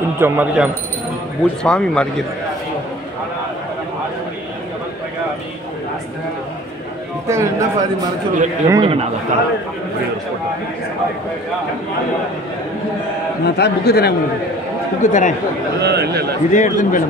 కొంచెం మరిగా స్వామి మరిగింది ಬುಕ್ ತರ ಬುಕ್ ತರ ಇದೇ ಹೇಳ್ತೀನಿ ಬೇಡ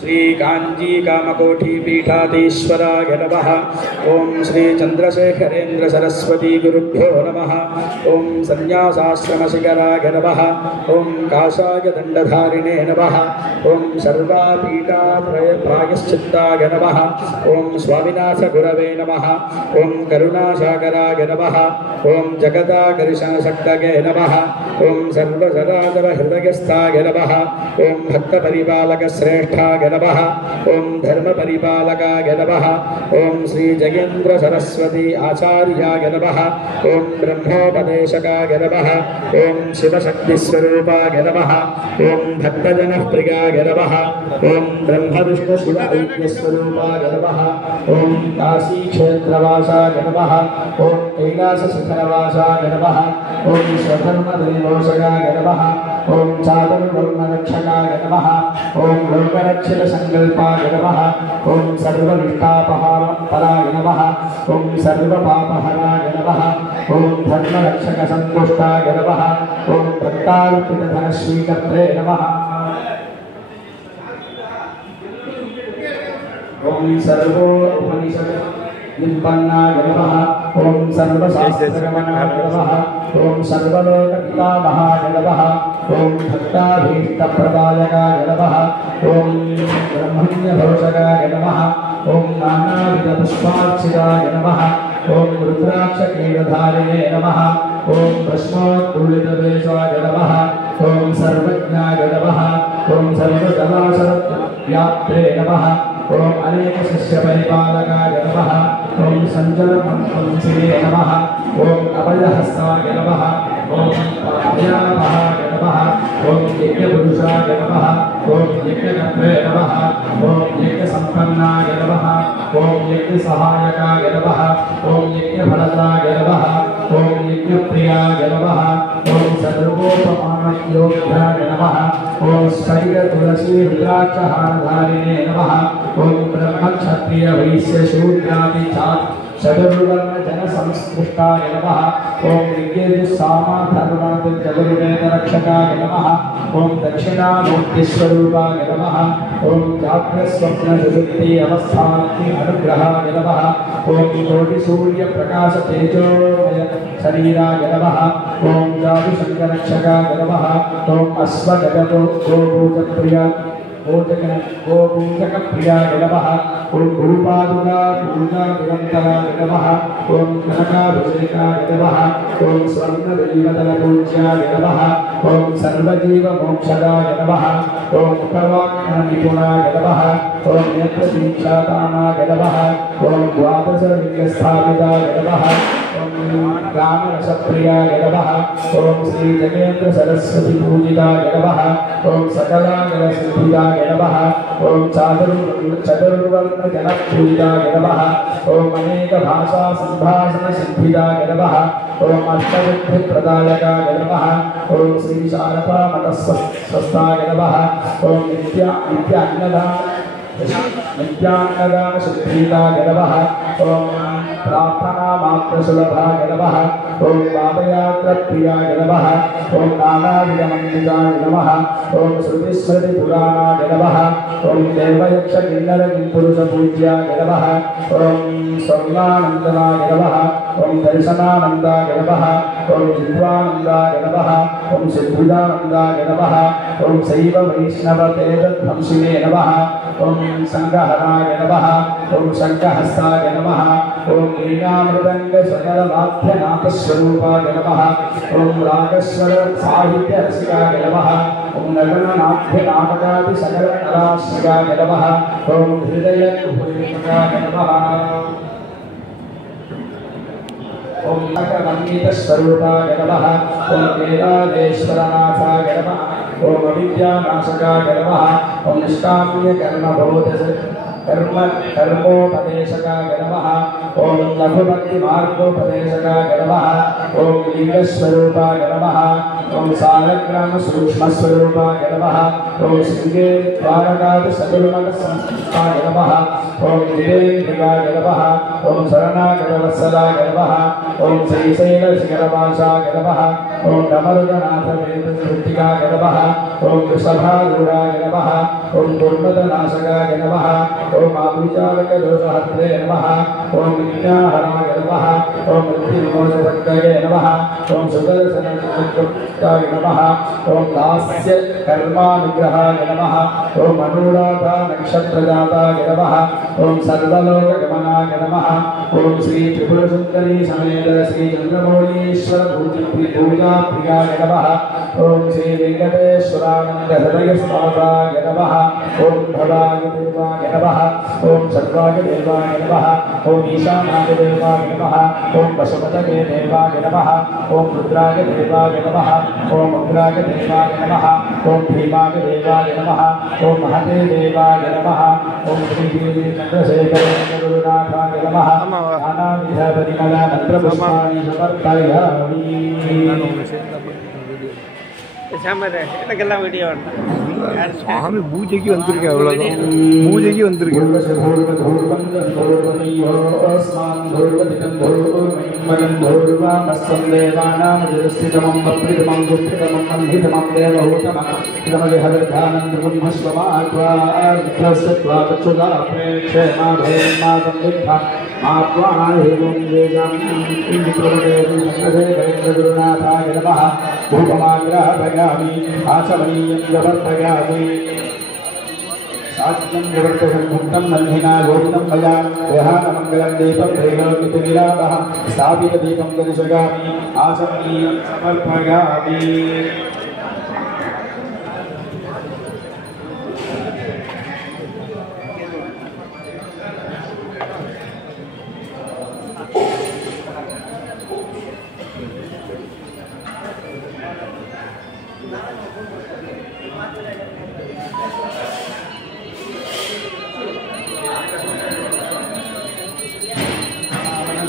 श्री कांजी कामकोठी पीठाधीश्वराय नमः। ओम श्री चंद्रशेखरेन्द्र सरस्वती गुरुभ्यो नमः। ओम संन्यासाश्रम शिखराय नमः। ओम काशाय दंडधारिणे नमः। ओम सर्वापीठा प्रायश्चित्ताय नमः। ओम स्वामिनाथ गुरवे नमः। ओम करुणासागराय नमः। ओम जगदाकर्षणशक्तये नमः। ओम सर्वसराधर हृदयस्थाय नमः। ओम भक्तपरिपालक श्रेष्ठाय नमः। ओम धर्म परिपालकाय नमः। ओम श्री जयेन्द्र सरस्वती आचार्याय नमः। ओम ब्रह्मोपदेशकाय नमः। ओम शिवशक्ति स्वरूपाय नमः। ओम भक्तजन प्रियाय नमः। ओम ब्रह्म विष्णु शिव ऐक्य स्वरूपाय नमः। ओम काशी क्षेत्रवासाय नमः। ओम कैलास शिखरवासाय नमः। ओम स्वधर्म दैवोषयाय नमः। ओम चातुर्वर्ण्य रक्षकाय नमः। ओम लोकरक्षक संकल्पाय नमः। ओम सर्वविष्टापहाराय नमः। ओम सर्वपापहराय नमः। ओम धर्मरक्षक संतुष्टाय नमः। ओम भक्तार्पित धनश्रीकर्त्रे नमः। ओम सर्वोपनिषद निपन्नाय नमः। ओम सर्वशास्त्रगमनाय नमः। ओम सर्वलोकपितामहाय नमः। ओम भक्ताभीष्टप्रदायकाय नमः। ओम ब्रह्मण्यभोषकाय नमः। ओम नानाविधपुष्पार्चिताय नमः। ओम रुद्राक्षकीलधारिणे नमः। ओम भस्मोद्दूलितवेषाय नमः। ओम सर्वज्ञाय नमः। ओम सर्वजलाशरव्याप्त्रे नमः। ओम अनेक शिष्य परिपालकाय नमः। ओम संजलमंसिने नमः। ओम अभयहस्ताय नमः। ओम अभयापहाय नमः। ओम यज्ञपुरुषाय नमः। ओम यज्ञकर्त्रे नमः। ओम यज्ञसम्पन्नाय नमः। ओम यज्ञसहायकाय नमः। ओम यज्ञफलदाय नमः। ओम यज्ञप्रियाय नमः। ओम सर्वोपमानयोग्याय नमः। ओम स्थैर्य तुलसी रुद्राक्षहारधारिणे नमः। ओम ब्रह्मक्षत्रिय वैश्य शूद्रादि चतुर्वर्ण जन संस्पृष्टाय नमः। ओम ऋग्यजुस्सामा धर्मार्थ चतुर्वेद रक्षकाय नमः। ओम दक्षिणामूर्ति स्वरूपाय नमः। ओम जाग्रस्वप्न सुषुप्ति अवस्थान्ति अनुग्रहाय नमः। ओम कोटि सूर्य प्रकाश तेजोमय शरीराय नमः। ओम जादुशंकरक्षकाय नमः। ओम अश्वजगतो गोभूतप्रिय गोपूजक प्रियाय नमः। ओम गुरुपादुका पूजा निरंतराय नमः। ओम कनकाभिषेकाय नमः। ओम स्वर्णदेवतल पूज्याय नमः। ओम सर्वजीव मोक्षदाय नमः। ओम मुखवाक्य निपुणाय नमः। ओम नेत्रदीक्षादानाय नमः। ओम द्वादश लिंगस्थापिताय नमः। ओम रामरसप्रियाय नमः। ओम श्री जगेन्द्र सरस्वती पूजिताय नमः। ओम सकलागल सिद्धिदाय नमः। ओम चतुर्वर्ण जनपूजिताय नमः। ओम अनेक भाषा संभाषण सिद्धिदाय नमः। ओम अष्टबुद्धि प्रदायकाय नमः। ओम श्री शारदा मठस्वस्थाय नमः। ओम नित्यान्नदान सिद्धिदाय नमः। ओम प्रार्थना मात्र सुलभाय नमः। ओम पादयात्रप्रियाय नमः ओम नानाविधमन्दिराय नमः ओम श्रुतिस्मृतिपुराणाय नमः ओम देवयक्षकिन्नरकिंपुरुषपूज्याय नमः ओम स्वर्णानन्दनाय नमः ओम दर्शनानन्दाय नमः ओम जिह्वानन्दाय नमः ओम सिद्धिदानन्दाय नमः ओम शैव वैष्णवतेजध्वंसिने नमः ओम संघहराय नमः ओम शङ्खहस्ताय नमः ओम लीलामृदङ्गसकलवाद्यनाथस्वरूपाय नमः ओम रागस्वर साहित्यरसिकाय नमः ओम नगरनाट्यनाटकादिसकलकलाश्रयाय नमः ओम हृदयकुहृदयाय नमः ओम सकलमन्वितस्वरूपाय नमः ओम केदारेश्वरनाथाय नमः ओम अविद्यानाशकाय नमः ओम कर्मोपदेशकाय नमः ओम लघुभक्तिमार्गोपदेशकाय नमः ओम लिंगस्वरूपाय नमः ओम सालग्राम सूक्ष्मस्वरूपाय नमः ओम श्रृंगे द्वारकादिसकुलमकसंस्थाय नमः ओम दिवेन्द्रियाय नमः ओम शरणागतवत्सलाय नमः ओम श्रीशैलशिखरवासाय नमः ओम डमरुकनाथवेदस्मृतिकाय नमः ओम वृषभारूढाय नमः ओम दुर्मदनाशकाय नमः ओम आभिचारकदोषहत्रे नमः ओम विद्याहराय नमः ओम मृत्युविमोचकर्तये नमः ओम सुदर्शनचतुष्टाय नमः ओम दास्य कर्मानुग्रहाय नमः ओम अनुराधा नक्षत्रजाताय नमः ओम सर्वलोकगमनाय नमः ओम श्री त्रिपुरसुन्दरी समेत श्री चन्द्रमौळीश्वर पूजा प्रियाय नमः ओम श्री वेंकटेश्वरानंद हृदयस्वासाय नमः ओम भवाय देवाय नमः ओम सर्वाय देवाय नमः ओम ईशानाय देवाय नमः ओम पशुपतये देवाय नमः ओम रुद्राय देवाय नमः ओम उग्राय देवाय नमः ओम भीमाय देवाय नमः ओम महते देवाय नमः ओम श्री चन्द्रशेखरेन्द्र गुरुनाथाय नमः नानाविध परिमलमन्त्रपुष्पाणि समर्पयामि எனக்கெல்லாம் வீடியோ சுவாமி பூஜைக்கு வந்திருக்கேன் அவ்வளோதான் பூஜைக்கு வந்திருக்கேன் आचमनीयं प्रवर्तयामि साध्यं निवर्तकं मुक्तं बन्धिना गोविन्दं मया देहानमङ्गलं दीपं त्रैलोक्यतिमिरापः स्थापितदीपं दर्शयामि आचमनीयं समर्पयामि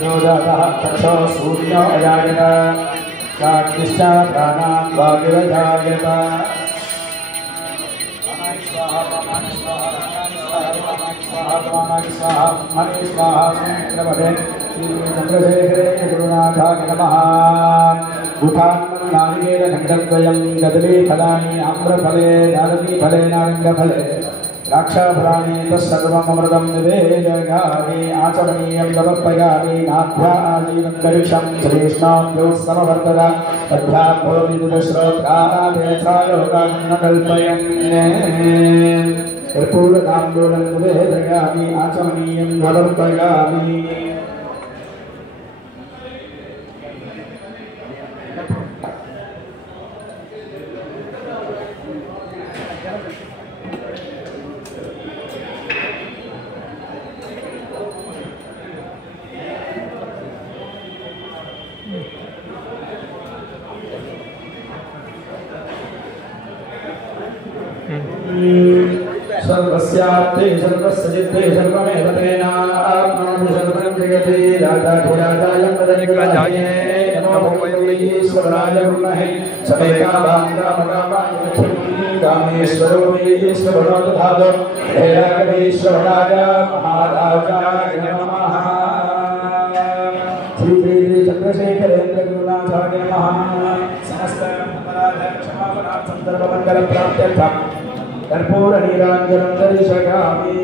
तक्षो सूर्यो अजायत चाग्निश्च प्राणां वायुरजायत चन्द्रशेखरेण गुरुनाथाय नमः नारिकेलखण्डद्वयं कदलीफलानि आम्रफले नारदीफले नारङ्गफले द्राक्षाफलानि तत्सर्वमृतं निवेदयामि आचमनीयं समर्पयामि नाभ्या आजीवन्तरिक्षं श्रेष्ठाभ्यो समवर्तत तद्भ्याभ्योऽमिदश्रोत्रादेशायोगान् न कल्पयन् कर्पूरताम्बूलं निवेदयामि आचमनीयं समर्पयामि सर्वस्यार्थे सर्वस्य चित्ते सर्वमेव तेनात्मनो सर्वं जगति राजाधिराजाय पदनिग्रहाय नमो वैश्वराय गुरुमहे समेकाभाङ्गामकामाय कामेश्वरो ईश्वरो दधातो हे राघवेश्वराय महाराजाय नमः श्री चन्द्रशेखरेन्द्र नमः समस्त अपराध क्षमापणार्थं सर्वमङ्गलप्राप्त्यर्थं कर्पूरनीराञ्जनं दर्शयामि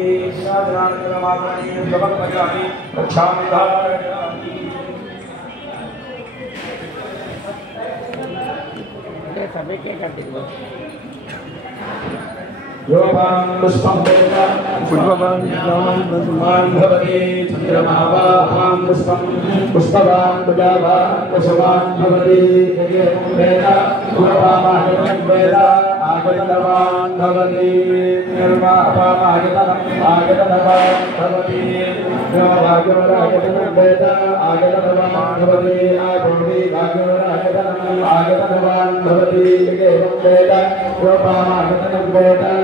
राजनानन्दमापणीयं समर्पयामि रक्षामि धारयामि सभी के करते हो योपां पुष्पं वेदा पुष्पवान् पुष्पवान् भवति चन्द्रमावां पुष्पं पुष्पवान् प्रजावान् कुसुमान् भवति वेदा योपामागतं वेदा आगतवान् भवति निर्मापामागतम् आगतवान् भवति योगागतवान् वेदा आगतवान् भवति आगोहि आगतवान् आगतवान् भवति एवं वेदा योपामागतं वेदा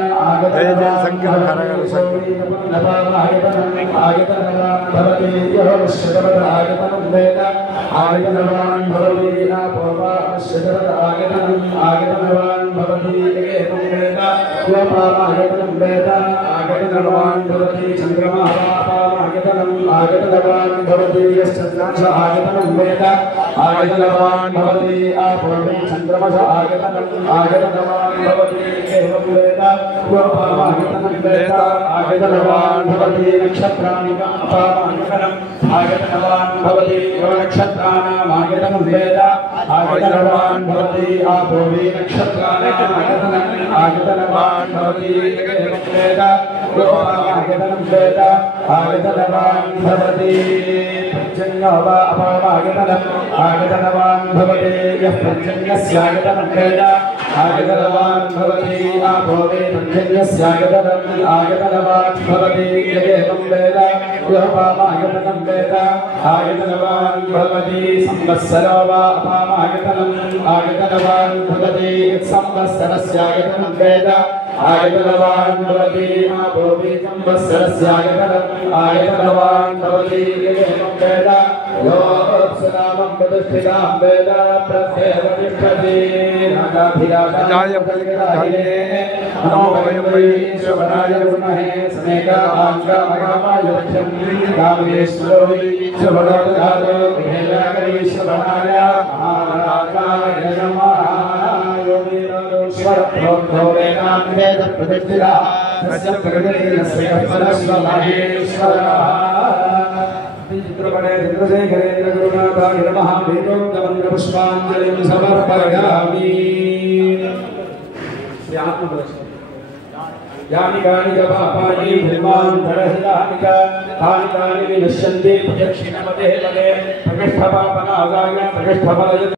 आगतवान् भवति नक्षत्राणि अपामानकरम् आगतवान् भवति नक्षत्राणाम् आगतनं वेद आगतवान् भवति आपोवि नक्षत्राणाम् आगतवान् भवति वेद आगतनं वेद आगतवान् भवति प्रजन्यवा अपामागतनम् आगतवान् भवति यः प्रजन्यस्यागतनं वेद आगतवान् भवति आपोवि प्रजन्यस्यागतनम् आगतवान् भवति एवं वेद योपामागतनं वेद आगतवान् भवति संवत्सरो वा अपामागतनम् आगतवान् भवति संवत्सरस्यागतनं वेद आगतवान् भवति आपोवि संवत्सरस्यागतनम् आगतवान् भवति एवं वेद योऽप्सुनामं प्रतिष्ठितां वेद प्रत्येव तिष्ठति नागाभिराजाय प्रतिग्राहिणे नमो वयं वै श्रवणाय विद्महे समेकामाङ्गमगामायोध्यं कामेश्वरो वै श्रवणोदधातो विहेलाकरी श्रवणाय महाराजाय नमः योगीश्वरप्रोक्तो वेदान्तेन प्रतिष्ठितः तस्य प्रकृतिरस्य परस्वमहेश्वरः चित्रपटे चन्द्रशेखरेन्द्र गुरुनाथाय नमः वेदोक्तमन्त्रपुष्पाञ्जलिं समर्पयामि यानि कानि च पापानि धर्मान्तरहितानि च तानि विनश्यन्ति प्रदक्षिणपथे पदे प्रकृष्टपापनागाय प्रकृष्टफलज